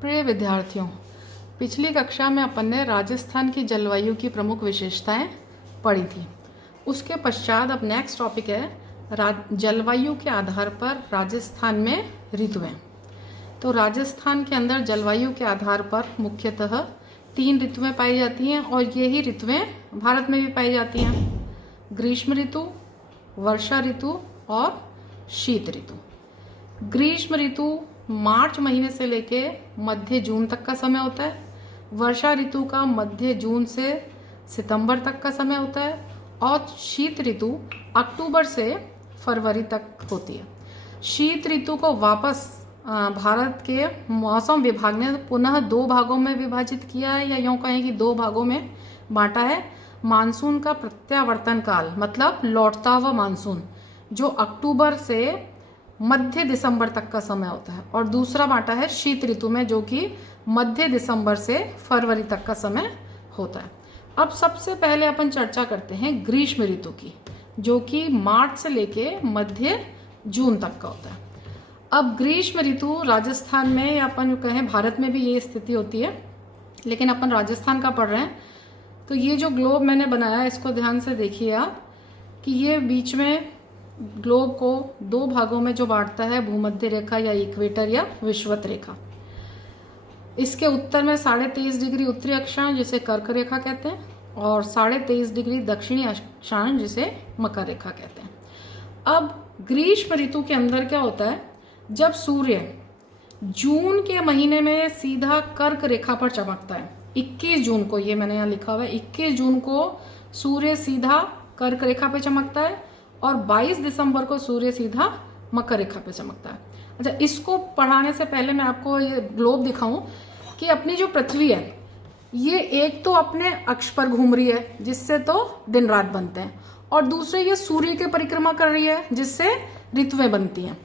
प्रिय विद्यार्थियों, पिछली कक्षा में अपन ने राजस्थान की जलवायु की प्रमुख विशेषताएं पढ़ी थी। उसके पश्चात अब नेक्स्ट टॉपिक है जलवायु के आधार पर राजस्थान में ऋतुएं। तो राजस्थान के अंदर जलवायु के आधार पर मुख्यतः 3 ऋतुएं पाई जाती हैं और यही ऋतुएं भारत में भी पाई जाती हैं: ग्रीष्म ऋतु, वर्षा ऋतु और शीत ऋतु। ग्रीष्म ऋतु मार्च महीने से लेके मध्य जून तक का समय होता है। वर्षा ऋतु का मध्य जून से सितंबर तक का समय होता है और शीत ऋतु अक्टूबर से फरवरी तक होती है। शीत ऋतु को वापस भारत के मौसम विभाग ने पुनः 2 भागों में विभाजित किया है, या यूँ कहें कि 2 भागों में बांटा है। मानसून का प्रत्यावर्तन काल मतलब लौटता हुआ मानसून, जो अक्टूबर से मध्य दिसंबर तक का समय होता है, और दूसरा बांटा है शीत ऋतु में, जो कि मध्य दिसंबर से फरवरी तक का समय होता है। अब सबसे पहले अपन चर्चा करते हैं ग्रीष्म ऋतु की, जो कि मार्च से लेके मध्य जून तक का होता है। अब ग्रीष्म ऋतु राजस्थान में, या अपन कहें भारत में भी ये स्थिति होती है, लेकिन अपन राजस्थान का पढ़ रहे हैं। तो ये जो ग्लोब मैंने बनाया, इसको ध्यान से देखिए आप कि ये बीच में ग्लोब को 2 भागों में जो बांटता है, भूमध्य रेखा या इक्वेटर या विषुवत रेखा। इसके उत्तर में 23.5 डिग्री उत्तरी अक्षांश, जिसे कर्क रेखा कहते हैं, और 23.5 डिग्री दक्षिणी अक्षांश, जिसे मकर रेखा कहते हैं। अब ग्रीष्म ऋतु के अंदर क्या होता है, जब सूर्य जून के महीने में सीधा कर्क रेखा पर चमकता है, 21 जून को, ये मैंने यहाँ लिखा हुआ है, 21 जून को सूर्य सीधा कर्क रेखा पे चमकता है और 22 दिसंबर को सूर्य सीधा मकर रेखा पे चमकता है। अच्छा, इसको पढ़ाने से पहले मैं आपको ये ग्लोब दिखाऊं कि अपनी जो पृथ्वी है, ये एक तो अपने अक्ष पर घूम रही है, जिससे तो दिन रात बनते हैं, और दूसरे ये सूर्य की परिक्रमा कर रही है, जिससे ऋतुएं बनती हैं।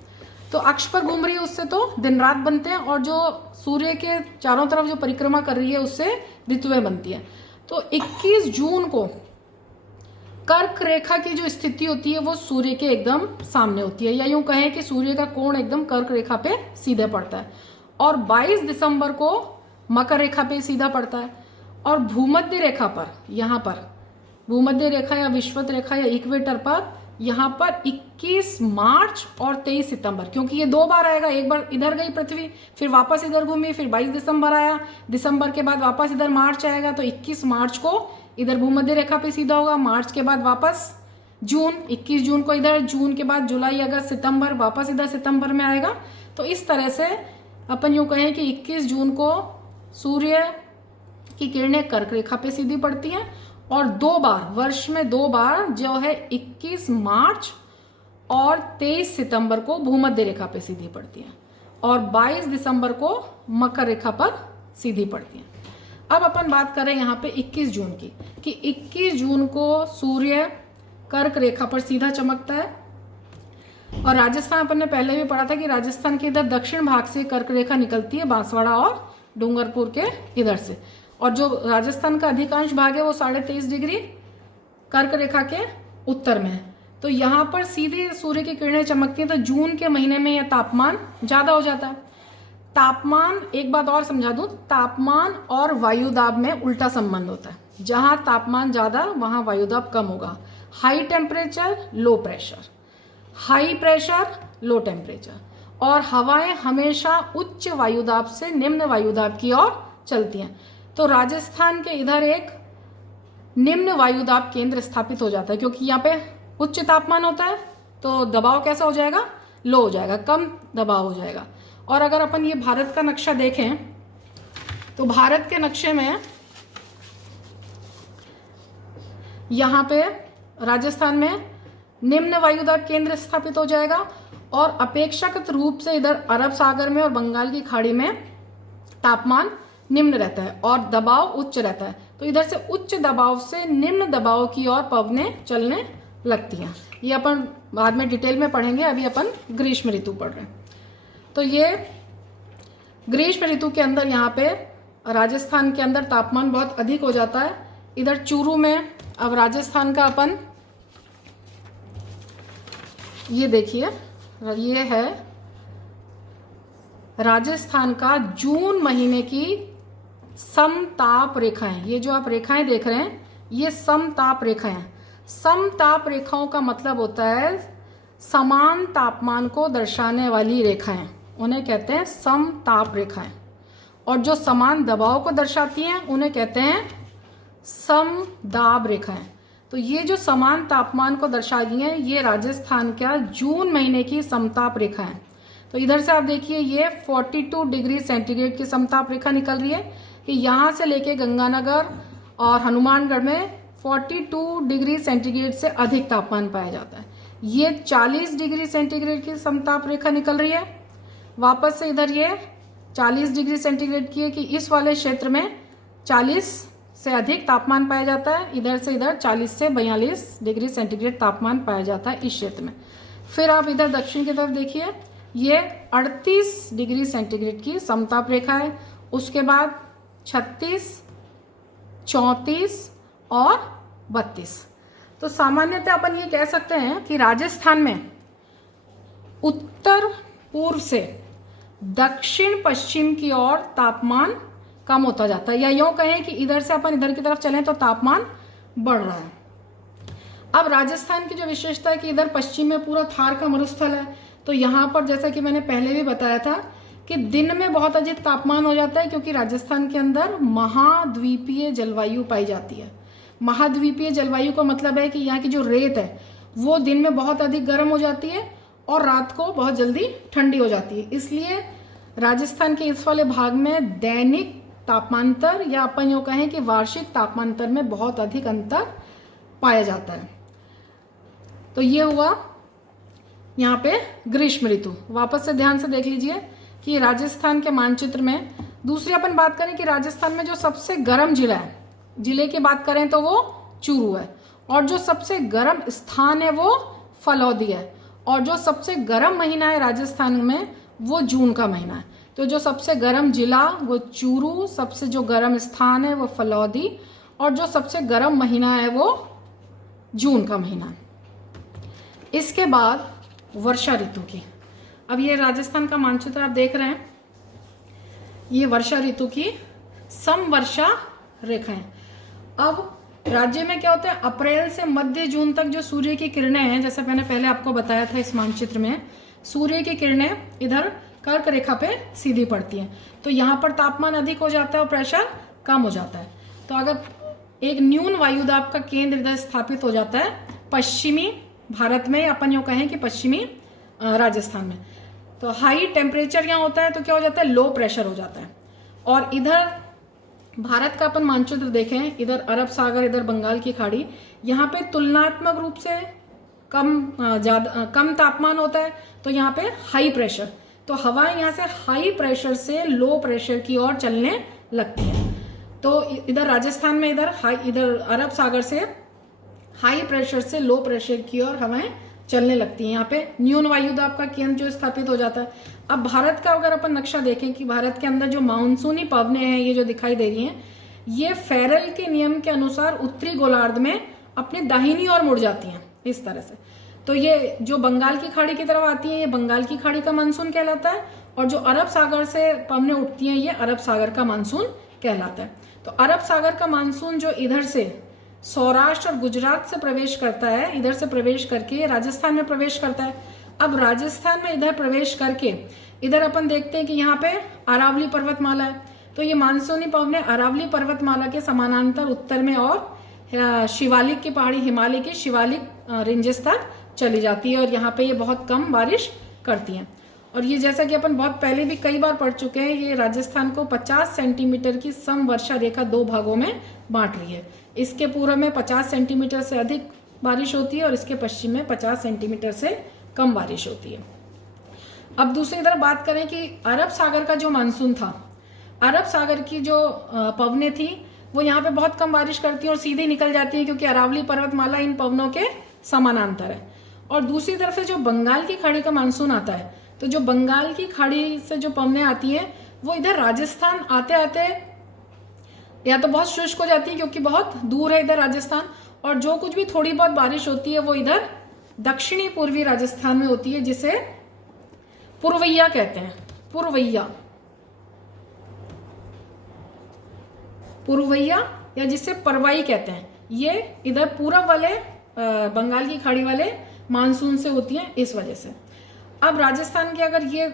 तो अक्ष पर घूम रही है, उससे तो दिन रात बनते हैं, और जो सूर्य के चारों तरफ जो परिक्रमा कर रही है, उससे ऋतुएं बनती हैं। तो 21 जून को कर्क रेखा की जो स्थिति होती है, वो सूर्य के एकदम सामने होती है, या यूं कहें कि सूर्य का कोण एकदम कर्क रेखा पे सीधे पड़ता है, और 22 दिसंबर को मकर रेखा पे सीधा पड़ता है। और भूमध्य रेखा पर, यहाँ पर भूमध्य रेखा या विषुवत रेखा या इक्वेटर पर, यहाँ पर 21 मार्च और 23 सितंबर, क्योंकि ये 2 बार आएगा। एक बार इधर गई पृथ्वी, फिर वापस इधर घूमी, फिर 22 दिसंबर आया, दिसंबर के बाद वापस इधर मार्च आएगा, तो 21 मार्च को इधर भूमध्य रेखा पे सीधा होगा, मार्च के बाद वापस जून, 21 जून को इधर, जून के बाद जुलाई, अगस्त, सितंबर, वापस इधर सितंबर में आएगा। तो इस तरह से अपन यूं कहें कि 21 जून को सूर्य की किरणें कर्क रेखा पे सीधी पड़ती हैं, और 2 बार, वर्ष में 2 बार जो है 21 मार्च और 23 सितंबर को भूमध्य रेखा पे सीधी पड़ती हैं, और 22 दिसंबर को मकर रेखा पर सीधी पड़ती हैं। अब अपन बात करें यहाँ पे 21 जून की, कि 21 जून को सूर्य कर्क रेखा पर सीधा चमकता है, और राजस्थान अपन ने पहले भी पढ़ा था कि राजस्थान के इधर दक्षिण भाग से कर्क रेखा निकलती है, बांसवाड़ा और डूंगरपुर के इधर से, और जो राजस्थान का अधिकांश भाग है वो 23.5 डिग्री कर्क रेखा के उत्तर में है। तो यहाँ पर सीधे सूर्य की किरणें चमकती हैं, तो जून के महीने में यह तापमान ज्यादा हो जाता है। तापमान, एक बात और समझा दूं, तापमान और वायुदाब में उल्टा संबंध होता है। जहां तापमान ज्यादा, वहां वायुदाब कम होगा। High temperature, low pressure, high pressure, low temperature, और हवाएं हमेशा उच्च वायुदाब से निम्न वायुदाब की ओर चलती हैं। तो राजस्थान के इधर एक निम्न वायुदाब केंद्र स्थापित हो जाता है, क्योंकि यहाँ पे उच्च तापमान होता है, तो दबाव कैसा हो जाएगा, लो हो जाएगा, कम दबाव हो जाएगा। और अगर अपन ये भारत का नक्शा देखें, तो भारत के नक्शे में यहाँ पे राजस्थान में निम्न वायुदाब केंद्र स्थापित हो जाएगा, और अपेक्षाकृत रूप से इधर अरब सागर में और बंगाल की खाड़ी में तापमान निम्न रहता है और दबाव उच्च रहता है। तो इधर से उच्च दबाव से निम्न दबाव की ओर पवनें चलने लगती हैं। ये अपन बाद में डिटेल में पढ़ेंगे, अभी अपन ग्रीष्म ऋतु पढ़ रहे हैं। तो ये ग्रीष्म ऋतु के अंदर यहाँ पे राजस्थान के अंदर तापमान बहुत अधिक हो जाता है। इधर चूरू में, अब राजस्थान का अपन ये देखिए, ये है राजस्थान का जून महीने की समताप रेखाएं, ये जो आप रेखाएं देख रहे हैं ये समताप रेखाएं हैं। समताप रेखाओं का मतलब होता है समान तापमान को दर्शाने वाली रेखाएं, उन्हें कहते हैं समताप रेखाएं। और जो समान दबाव को दर्शाती हैं उन्हें कहते हैं समदाब रेखाएं। तो ये जो समान तापमान को दर्शा रही हैं ये राजस्थान का जून महीने की समताप रेखा है। तो इधर से आप देखिए ये 42 डिग्री सेंटीग्रेड की समताप रेखा निकल रही है कि यहाँ से लेके गंगानगर और हनुमानगढ़ में 42 डिग्री सेंटीग्रेड से अधिक तापमान पाया जाता है। ये 40 डिग्री सेंटीग्रेड की समताप रेखा निकल रही है। वापस से इधर ये 40 डिग्री सेंटीग्रेड की है कि इस वाले क्षेत्र में 40 से अधिक तापमान पाया जाता है। इधर से इधर 40 से 42 डिग्री सेंटीग्रेड तापमान पाया जाता है इस क्षेत्र में। फिर आप इधर दक्षिण की तरफ देखिए ये 38 डिग्री सेंटीग्रेड की समताप रेखा है। उसके बाद 36, 34 और 32। तो सामान्यतः अपन ये कह सकते हैं कि राजस्थान में उत्तर पूर्व से दक्षिण पश्चिम की ओर तापमान कम होता जाता है, या यूं कहें कि इधर से अपन इधर की तरफ चलें तो तापमान बढ़ रहा है। अब राजस्थान की जो विशेषता है कि इधर पश्चिम में पूरा थार का मरुस्थल है, तो यहाँ पर जैसा कि मैंने पहले भी बताया था कि दिन में बहुत अधिक तापमान हो जाता है क्योंकि राजस्थान के अंदर महाद्वीपीय जलवायु पाई जाती है। महाद्वीपीय जलवायु का मतलब है कि यहाँ की जो रेत है वो दिन में बहुत अधिक गर्म हो जाती है और रात को बहुत जल्दी ठंडी हो जाती है। इसलिए राजस्थान के इस वाले भाग में दैनिक तापमांतर या अपन यूं कहें कि वार्षिक तापमांतर में बहुत अधिक अंतर पाया जाता है। तो ये हुआ यहाँ पे ग्रीष्म ऋतु। वापस से ध्यान से देख लीजिए कि राजस्थान के मानचित्र में दूसरी अपन बात करें कि राजस्थान में जो सबसे गर्म जिला है, जिले की बात करें तो वो चूरू है, और जो सबसे गर्म स्थान है वो फलौदी है, और जो सबसे गर्म महीना है राजस्थान में वो जून का महीना है। तो जो सबसे गर्म जिला वो चूरू, सबसे जो गर्म स्थान है वो फलौदी, और जो सबसे गर्म महीना है वो जून का महीना है। इसके बाद वर्षा ऋतु की, अब ये राजस्थान का मानचित्र आप देख रहे हैं, ये वर्षा ऋतु की समवर्षा रेखाएं। अब राज्य में क्या होता है, अप्रैल से मध्य जून तक जो सूर्य की किरणें हैं, जैसा मैंने पहले आपको बताया था इस मानचित्र में, सूर्य की किरणें इधर कर्क रेखा पे सीधी पड़ती हैं, तो यहाँ पर तापमान अधिक हो जाता है और प्रेशर कम हो जाता है। तो अगर एक न्यून वायुदाब का केंद्र इधर स्थापित हो जाता है पश्चिमी भारत में, अपन यूँ कहें कि पश्चिमी राजस्थान में, तो हाई टेम्परेचर यहाँ होता है तो क्या हो जाता है, लो प्रेशर हो जाता है। और इधर भारत का अपन मानचित्र देखें, इधर अरब सागर, इधर बंगाल की खाड़ी, यहाँ पे तुलनात्मक रूप से कम तापमान होता है, तो यहाँ पे हाई प्रेशर, तो हवाएं यहाँ से हाई प्रेशर से लो प्रेशर की ओर चलने लगती हैं। तो इधर राजस्थान में इधर अरब सागर से हाई प्रेशर से लो प्रेशर की ओर हवाएं चलने लगती हैं। यहाँ पे न्यून वायुदाब का केंद्र जो स्थापित हो जाता है। अब भारत का अगर अपन नक्शा देखें कि भारत के अंदर जो मानसूनी पवनें हैं ये जो दिखाई दे रही हैं, ये फेरल के नियम के अनुसार उत्तरी गोलार्ध में अपने दाहिनी ओर मुड़ जाती हैं इस तरह से। तो ये जो बंगाल की खाड़ी की तरफ आती है ये बंगाल की खाड़ी का मानसून कहलाता है, और जो अरब सागर से पवनें उठती हैं ये अरब सागर का मानसून कहलाता है। तो अरब सागर का मानसून जो इधर से सौराष्ट्र और गुजरात से प्रवेश करता है, इधर से प्रवेश करके राजस्थान में प्रवेश करता है। अब राजस्थान में इधर प्रवेश करके इधर अपन देखते हैं कि यहाँ पे अरावली पर्वतमाला है, तो ये मानसूनी पवनें अरावली पर्वतमाला के समानांतर उत्तर में और शिवालिक की पहाड़ी, हिमालय के शिवालिक रेंजेस तक चली जाती है, और यहाँ पे ये बहुत कम बारिश करती हैं। और ये जैसा कि अपन बहुत पहले भी कई बार पढ़ चुके हैं, ये राजस्थान को 50 सेंटीमीटर की समवर्षा रेखा दो भागों में बांट रही है। इसके पूर्व में 50 सेंटीमीटर से अधिक बारिश होती है और इसके पश्चिम में 50 सेंटीमीटर से कम बारिश होती है। अब दूसरी तरफ बात करें कि अरब सागर का जो मानसून था, अरब सागर की जो पवनें थी वो यहाँ पे बहुत कम बारिश करती है और सीधे निकल जाती है, क्योंकि अरावली पर्वतमाला इन पवनों के समानांतर है। और दूसरी तरफ से जो बंगाल की खाड़ी का मानसून आता है, तो जो बंगाल की खाड़ी से जो पवनें आती हैं वो इधर राजस्थान आते आते या तो बहुत शुष्क हो जाती है क्योंकि बहुत दूर है इधर राजस्थान, और जो कुछ भी थोड़ी बहुत बारिश होती है वो इधर दक्षिणी पूर्वी राजस्थान में होती है, जिसे पुरवैया कहते हैं। पुरवैया, पुरवैया या जिसे परवाई कहते हैं, ये इधर पूरब वाले बंगाल की खाड़ी वाले मानसून से होती है, इस वजह से। अब राजस्थान की अगर ये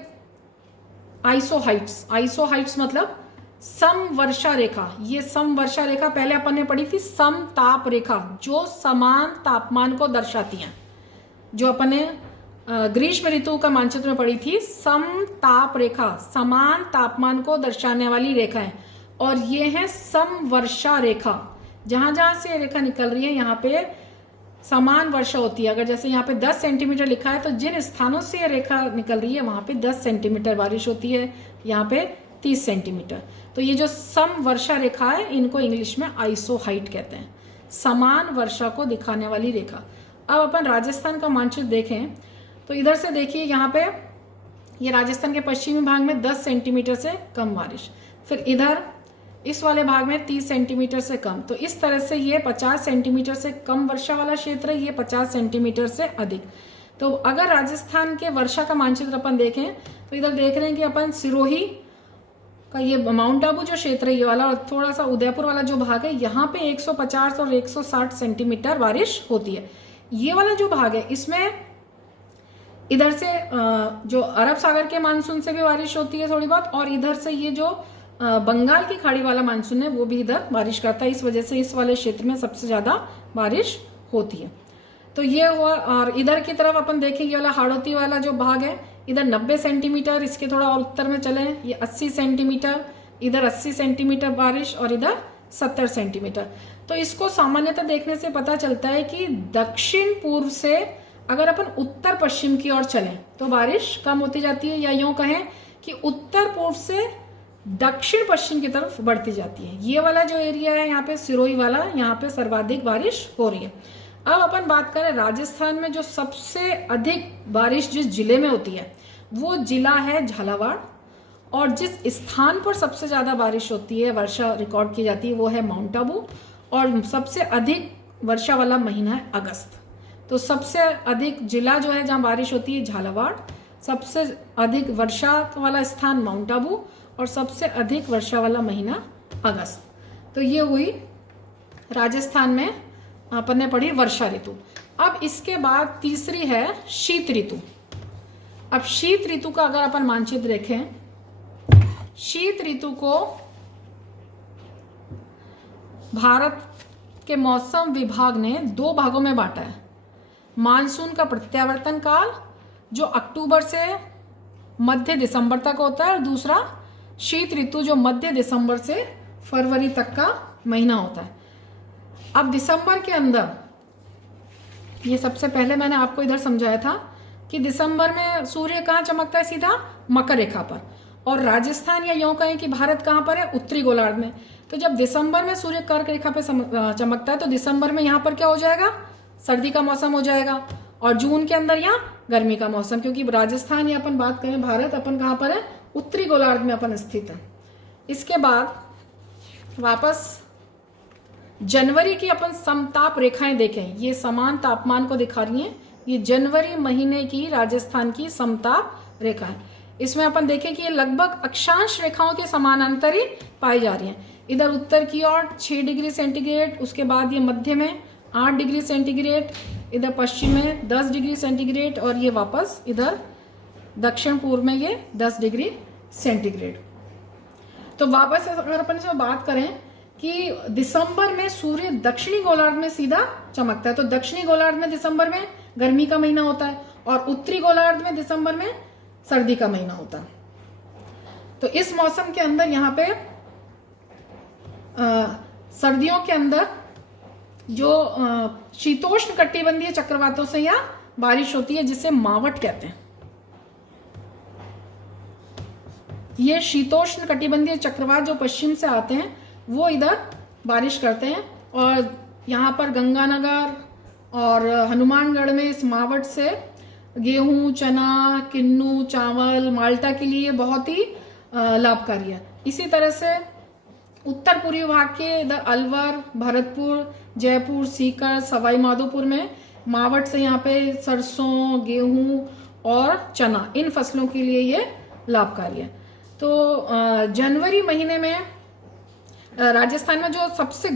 आइसोहाइट्स, आइसोहाइट्स मतलब समवर्षा रेखा, ये समवर्षा रेखा पहले अपन ने पढ़ी थी समताप रेखा, जो समान तापमान को दर्शाती हैं, जो अपन ने ग्रीष्म ऋतु का मानचित्र में पढ़ी थी। समताप रेखा समान तापमान को दर्शाने वाली रेखा है, और ये है समवर्षा रेखा। जहां जहां से रेखा निकल रही है यहाँ पे समान वर्षा होती है। अगर जैसे यहाँ पे 10 सेंटीमीटर लिखा है तो जिन स्थानों से ये रेखा निकल रही है वहां पे 10 सेंटीमीटर बारिश होती है, यहाँ पे 30 सेंटीमीटर। तो ये जो समवर्षा रेखा है इनको इंग्लिश में आइसोहाइट कहते हैं, समान वर्षा को दिखाने वाली रेखा। अब अपन राजस्थान का मानचित्र देखें तो इधर से देखिए, यहाँ पे ये राजस्थान के पश्चिमी भाग में 10 सेंटीमीटर से कम बारिश, फिर इधर इस वाले भाग में 30 सेंटीमीटर से कम। तो इस तरह से ये 50 सेंटीमीटर से कम वर्षा वाला क्षेत्र है, ये 50 सेंटीमीटर से अधिक। तो अगर राजस्थान के वर्षा का मानचित्र अपन देखें तो इधर देख रहे हैं कि अपन सिरोही का ये माउंट आबू जो क्षेत्र है ये वाला, और थोड़ा सा उदयपुर वाला जो भाग है, यहाँ पे 150 और 160 सेंटीमीटर बारिश होती है। ये वाला जो भाग है इसमें इधर से जो अरब सागर के मानसून से भी बारिश होती है थोड़ी बहुत, और इधर से ये जो बंगाल की खाड़ी वाला मानसून है वो भी इधर बारिश करता है। इस वजह से इस वाले क्षेत्र में सबसे ज्यादा बारिश होती है। तो ये हुआ। और इधर की तरफ अपन देखें, ये वाला हाड़ौती वाला जो भाग है इधर 90 सेंटीमीटर, इसके थोड़ा और उत्तर में चले ये 80 सेंटीमीटर, इधर 80 सेंटीमीटर बारिश, और इधर 70 सेंटीमीटर। तो इसको सामान्यतः देखने से पता चलता है कि दक्षिण पूर्व से अगर अपन उत्तर पश्चिम की ओर चलें तो बारिश कम होती जाती है, या यूं कहें कि उत्तर पूर्व से दक्षिण पश्चिम की तरफ बढ़ती जाती है। ये वाला जो एरिया है यहाँ पे सिरोही वाला, यहाँ पे सर्वाधिक बारिश हो रही है। अब अपन बात करें राजस्थान में जो सबसे अधिक बारिश जिस जिले में होती है वो जिला है झालावाड़, और जिस स्थान पर सबसे ज्यादा बारिश होती है, वर्षा रिकॉर्ड की जाती है, वो है माउंट आबू, और सबसे अधिक वर्षा वाला महीना है अगस्त। तो सबसे अधिक जिला जो है जहाँ बारिश होती है झालावाड़, सबसे अधिक वर्षा वाला स्थान माउंट आबू, और सबसे अधिक वर्षा वाला महीना अगस्त। तो ये हुई राजस्थान में अपन ने पढ़ी वर्षा ऋतु। अब इसके बाद तीसरी है शीत ऋतु। अब शीत ऋतु का अगर अपन मानचित्र देखें, शीत ऋतु को भारत के मौसम विभाग ने 2 भागों में बांटा है। मानसून का प्रत्यावर्तन काल जो अक्टूबर से मध्य दिसंबर तक होता है, और दूसरा शीत ऋतु जो मध्य दिसंबर से फरवरी तक का महीना होता है। अब दिसंबर के अंदर, ये सबसे पहले मैंने आपको इधर समझाया था कि दिसंबर में सूर्य कहाँ चमकता है, सीधा मकर रेखा पर, और राजस्थान या यूं कहें कि भारत कहाँ पर है, उत्तरी गोलार्ध में। तो जब दिसंबर में सूर्य कर्क रेखा पे चमकता है तो दिसंबर में यहाँ पर क्या हो जाएगा, सर्दी का मौसम हो जाएगा, और जून के अंदर यहाँ गर्मी का मौसम, क्योंकि राजस्थान या अपन बात करें भारत, अपन कहाँ पर है, उत्तरी गोलार्ध में अपन स्थित है। इसके बाद वापस जनवरी की अपन समताप रेखाएं देखें, ये समान तापमान को दिखा रही हैं। ये जनवरी महीने की राजस्थान की समताप रेखा है। इसमें अपन देखें कि ये लगभग अक्षांश रेखाओं के समानांतर ही पाई जा रही हैं। इधर उत्तर की ओर 6 डिग्री सेंटीग्रेड, उसके बाद ये मध्य में 8 डिग्री सेंटीग्रेड, इधर पश्चिम में 10 डिग्री सेंटीग्रेड, और ये वापस इधर दक्षिण पूर्व में ये 10 डिग्री सेंटीग्रेड। तो वापस अगर अपन इसमें बात करें कि दिसंबर में सूर्य दक्षिणी गोलार्ध में सीधा चमकता है, तो दक्षिणी गोलार्ध में दिसंबर में गर्मी का महीना होता है, और उत्तरी गोलार्ध में दिसंबर में सर्दी का महीना होता है। तो इस मौसम के अंदर यहाँ पे सर्दियों के अंदर जो शीतोष्ण कटिबंधीय चक्रवातों से यहाँ बारिश होती है, जिसे मावट कहते हैं। ये शीतोष्ण कटिबंधीय चक्रवात जो पश्चिम से आते हैं वो इधर बारिश करते हैं, और यहाँ पर गंगानगर और हनुमानगढ़ में इस मावट से गेहूं, चना, किन्नू, चावल, माल्टा के लिए बहुत ही लाभकारी है। इसी तरह से उत्तर पूर्वी भाग के इधर अलवर, भरतपुर, जयपुर, सीकर, सवाई माधोपुर में मावट से यहाँ पे सरसों, गेहूं और चना, इन फसलों के लिए ये लाभकारी है। तो जनवरी महीने में राजस्थान में जो सबसे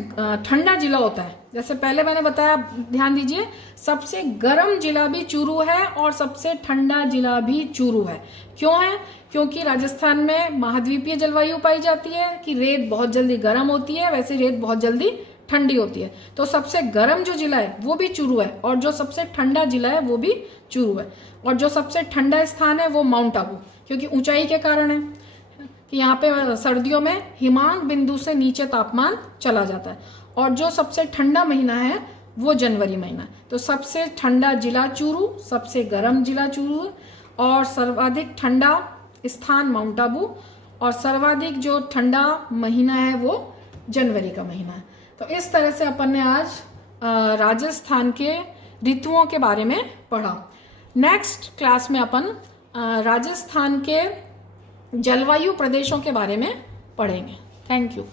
ठंडा जिला होता है, जैसे पहले मैंने बताया, ध्यान दीजिए, सबसे गर्म जिला भी चूरू है और सबसे ठंडा जिला भी चूरू है। क्यों है? क्योंकि राजस्थान में महाद्वीपीय जलवायु पाई जाती है कि रेत बहुत जल्दी गर्म होती है, वैसे रेत बहुत जल्दी ठंडी होती है। तो सबसे गर्म जो जिला है वो भी चूरू है और जो सबसे ठंडा जिला है वो भी चूरू है। और जो सबसे ठंडा स्थान है वो माउंट आबू, क्योंकि ऊंचाई के कारण है कि यहाँ पे सर्दियों में हिमांक बिंदु से नीचे तापमान चला जाता है। और जो सबसे ठंडा महीना है वो जनवरी महीना है। तो सबसे ठंडा जिला चूरू, सबसे गर्म जिला चूरू और सर्वाधिक ठंडा स्थान माउंट आबू, और सर्वाधिक जो ठंडा महीना है वो जनवरी का महीना है। तो इस तरह से अपन ने आज राजस्थान के ऋतुओं के बारे में पढ़ा। नेक्स्ट क्लास में अपन राजस्थान के जलवायु प्रदेशों के बारे में पढ़ेंगे। Thank you.